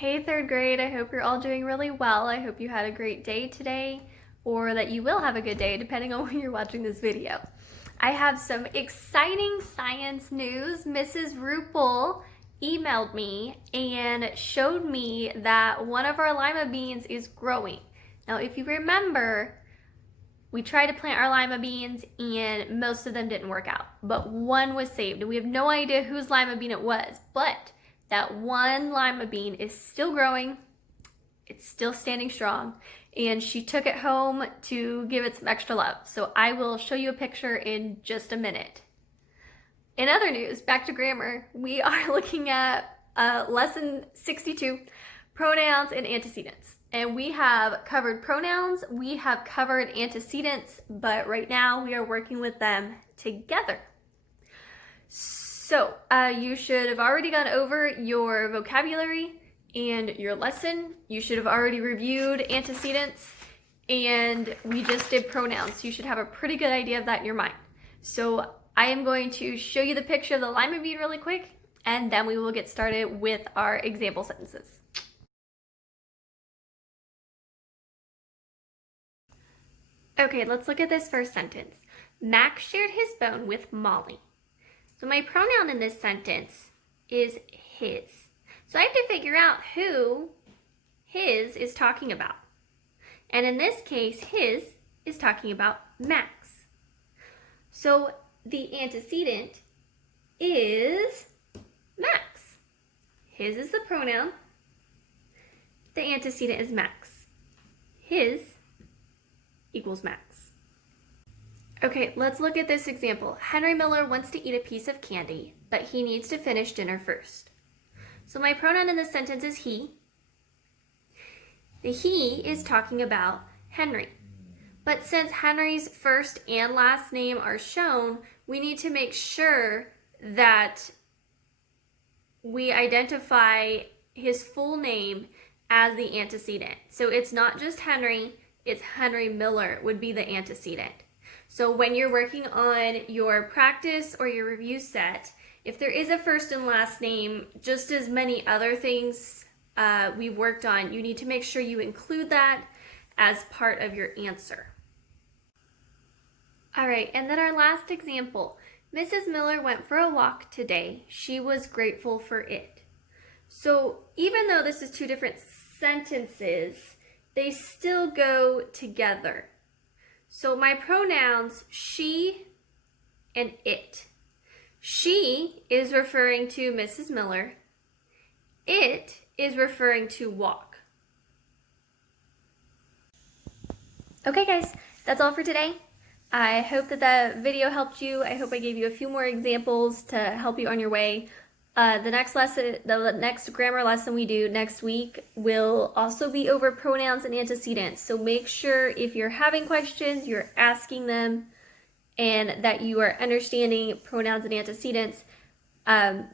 Hey, third grade, I hope you're all doing really well. I hope you had a great day today, or that you will have a good day depending on when you're watching this video. I have some exciting science news. Mrs. Rupel emailed me and showed me that one of our lima beans is growing. Now, if you remember, we tried to plant our lima beans and most of them didn't work out, but one was saved, and we have no idea whose lima bean it was, but that one lima bean is still growing. It's still standing strong, and she took it home to give it some extra love. So I will show you a picture in just a minute. In other news, back to grammar, we are looking at lesson 62, pronouns and antecedents. And we have covered pronouns, we have covered antecedents, but right now we are working with them together. So you should have already gone over your vocabulary and your lesson. You should have already reviewed antecedents, and we just did pronouns. So you should have a pretty good idea of that in your mind. So I am going to show you the picture of the lima bean really quick, and then we will get started with our example sentences. Okay, let's look at this first sentence. Max shared his bone with Molly. So my pronoun in this sentence is his. So I have to figure out who his is talking about. And in this case, his is talking about Max. So the antecedent is Max. His is the pronoun. The antecedent is Max. His equals Max. Okay, let's look at this example. Henry Miller wants to eat a piece of candy, but he needs to finish dinner first. So my pronoun in this sentence is he. The he is talking about Henry. But since Henry's first and last name are shown, we need to make sure that we identify his full name as the antecedent. So it's not just Henry, it's Henry Miller would be the antecedent. So when you're working on your practice or your review set, if there is a first and last name, just as many other things we've worked on, you need to make sure you include that as part of your answer. All right, and then our last example. Mrs. Miller went for a walk today. She was grateful for it. So even though this is two different sentences, they still go together. So my pronouns, she and it. She is referring to Mrs. Miller. It is referring to walk. Okay guys, that's all for today. I hope that the video helped you. I hope I gave you a few more examples to help you on your way. The next grammar lesson we do next week will also be over pronouns and antecedents. So make sure if you're having questions, you're asking them, and that you are understanding pronouns and antecedents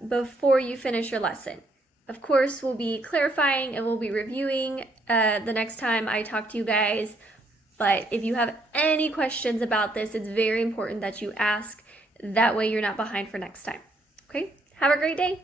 before you finish your lesson. Of course, we'll be clarifying and we'll be reviewing the next time I talk to you guys. But if you have any questions about this, it's very important that you ask. That way you're not behind for next time. Okay? Have a great day.